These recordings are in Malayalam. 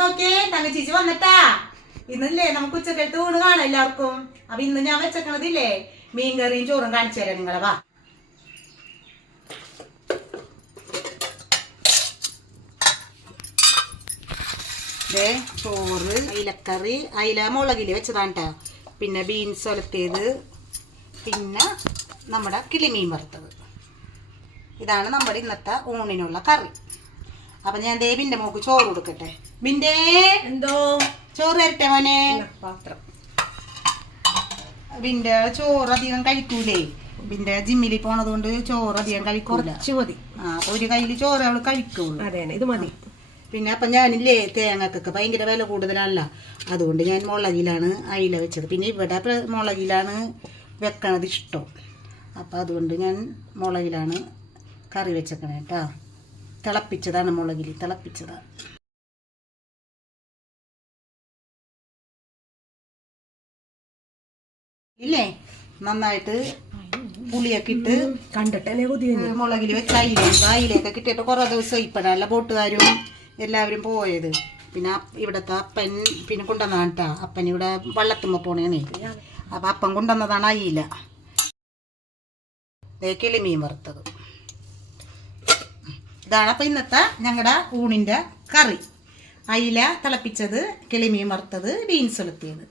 നോക്കിയേ തങ്കച്ചേച്ചി വന്നിട്ടാ. ഇന്നല്ലേ നമുക്ക് ഉച്ചക്കലത്ത് ഊണ് കാണാം എല്ലാവർക്കും. അപ്പൊ ഇന്ന് ഞാൻ വെച്ചേക്കണതില്ലേ മീൻകറിയും ചോറും കാണിച്ചു തരാം നിങ്ങളെ. വാ, ചോറ്, അയിലക്കറി, അയില മുളകില് വെച്ചതാണ് കേട്ടോ. പിന്നെ ബീൻസ് ഒലത്തിയത്, പിന്നെ നമ്മുടെ കിളിമീൻ വറുത്തത്. ഇതാണ് നമ്മുടെ ഇന്നത്തെ ഊണിനുള്ള കറി. അപ്പൊ ഞാൻ ബിന്റെ മോക്ക് ചോറ് കൊടുക്കട്ടെ. ബിന്റെ എന്തോ ചോറ് തരട്ടെ മോനെ. പാത്രം ബിന്റെ ചോറ് അധികം കഴിക്കൂലേ. ബിന്റെ ജിമ്മിൽ പോണത് കൊണ്ട് ചോറ് അധികം കഴിക്കൂല. മതി. അപ്പൊ ഒരു കയ്യില് ചോറ് അവള് കഴിക്കുള്ളൂ. അതെ, ഇത് മതി. പിന്നെ അപ്പം ഞാനില്ലേ തേങ്ങക്കൊക്കെ ഭയങ്കര വില കൂടുതലല്ല, അതുകൊണ്ട് ഞാൻ മുളകിലാണ് അയില വെച്ചത്. പിന്നെ ഇവിടെ മുളകിലാണ് വെക്കണത് ഇഷ്ടം. അപ്പം അതുകൊണ്ട് ഞാൻ മുളകിലാണ് കറി വെച്ചേക്കണേ കേട്ടോ. തിളപ്പിച്ചതാണ്, മുളകിൽ തിളപ്പിച്ചതാണ്. ഇല്ലേ നന്നായിട്ട് പുളിയൊക്കെ ഇട്ട് കണ്ടിട്ടല്ലേ മുളകിൽ വെച്ച അയിലൊക്കെ കിട്ടിയിട്ട് കുറേ ദിവസം ഇപ്പോഴല്ല ബോട്ടുകാരും എല്ലാവരും പോയത്. പിന്നെ ഇവിടുത്തെ അപ്പൻ പിന്നെ കൊണ്ടുവന്നതാണ് കേട്ടോ. അപ്പൻ ഇവിടെ വള്ളത്തുമ്പോൾ പോണേന്നേ. അപ്പം അപ്പൻ കൊണ്ടുവന്നതാണ് അയില. കിളിമീൻ വറുത്തത്. ഇതാണ് അപ്പം ഇന്നത്തെ ഞങ്ങളുടെ ഊണിൻ്റെ കറി. അയില തിളപ്പിച്ചത്, കിളിമീൻ വറുത്തത്, ബീൻസ് ഒലത്തിയത്.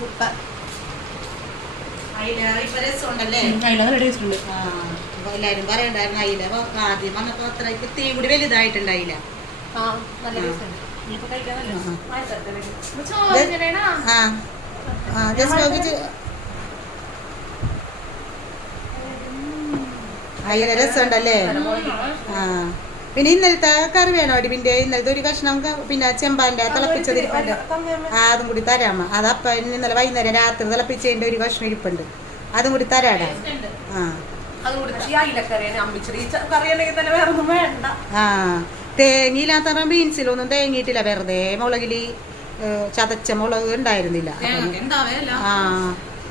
സൂപ്പർ അയില. ഇപ്പൊ രസമുണ്ടല്ലേ? എല്ലാരും പറയണ്ടായിരുന്നു അയില. ആദ്യം വന്നപ്പോ അത്ര തീ കൂടി വലുതായിട്ടുണ്ടായില്ല. അയില രസമുണ്ടല്ലേ? പിന്നെ ഇന്നലത്തെ കറി വേണോ അടി? പിന്നെ ഇന്നലത്തെ ഒരു കഷ്ണം പിന്നെ ചെമ്പാന്റെ തിളപ്പിച്ചത് ഇരിപ്പുണ്ട്. അതും കൂടി തരാമ. അതപ്പം ഇന്നലെ വൈകുന്നേരം രാത്രി തിളപ്പിച്ചതിന്റെ ഒരു കഷ്ണം ഇരിപ്പുണ്ട്. അതും കൂടി തരാടാ. തേങ്ങയില്ലാത്ത ബീൻസിലൊന്നും തേങ്ങിയിട്ടില്ല. വെറുതെ മുളകില് ചതച്ച മുളക് ഉണ്ടായിരുന്നില്ല.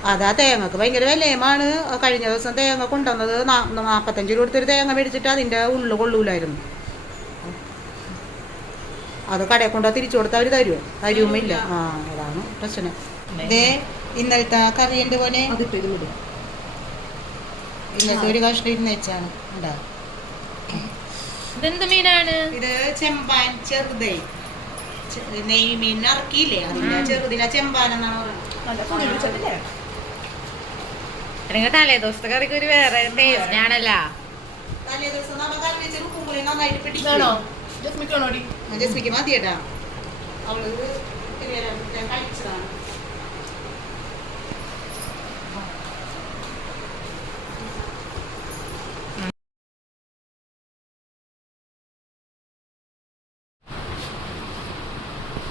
അതാ തേങ്ങക്ക് ഭയങ്കര വിലയുമാണ്. കഴിഞ്ഞ ദിവസം തേങ്ങ കൊണ്ടുവന്നത് 45 രൂപ കൊടുത്തൊരു തേങ്ങ മേടിച്ചിട്ട് അതിൻ്റെ ഉള്ളു കൊള്ളൂലായിരുന്നു. അത് കടയിൽ കൊണ്ടോ തിരിച്ചു കൊടുത്താൽ അവർ തരുമില്ല. അതാണ് പ്രശ്നം. ഇതേ ഇന്നലത്തെ കറിയുണ്ട് പോലെ ഇന്നത്തെ ഒരു കഷ്ണം ഇരുന്ന് വെച്ചാണ് ഉണ്ടാകും. ഇത് ചെമ്പാൻ ചെറുതേ നെയ് മീൻ ഇറക്കിയില്ലേ, അതിന്റെ ചെറുതിനെ ചെമ്പാനെന്നാണ് പറയുന്നത്. തലേ ദിവസത്തെ കറിക്ക് ഒരു വേറെ ടേസ്റ്റ് ആണല്ലോ. തലേ ദിവസം നമ്മ കറി വെച്ച് ഉപ്പുപുളി നന്നായിട്ട് പിടിക്കണോ? ജസ്മിക്ക് മതിയേട്ടാ, അവള് കഴിച്ചതാണ്.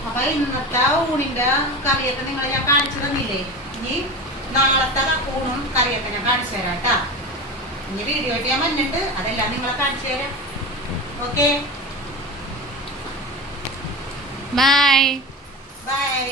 അപ്പൊ ഇന്നത്തെ ഊണിന്റെ കറിയൊക്കെ നിങ്ങളെ ഞാൻ കാണിച്ചു തന്നില്ലേ. ഇനി നാളത്തെ ഊണും കറിയൊക്കെ ഞാൻ കാണിച്ചു തരാം കേട്ടാ. ഇനി വീഡിയോ ആയിട്ട് ഞാൻ വന്നിട്ട് അതെല്ലാം നിങ്ങളെ കാണിച്ചു തരാം. Okay, bye bye.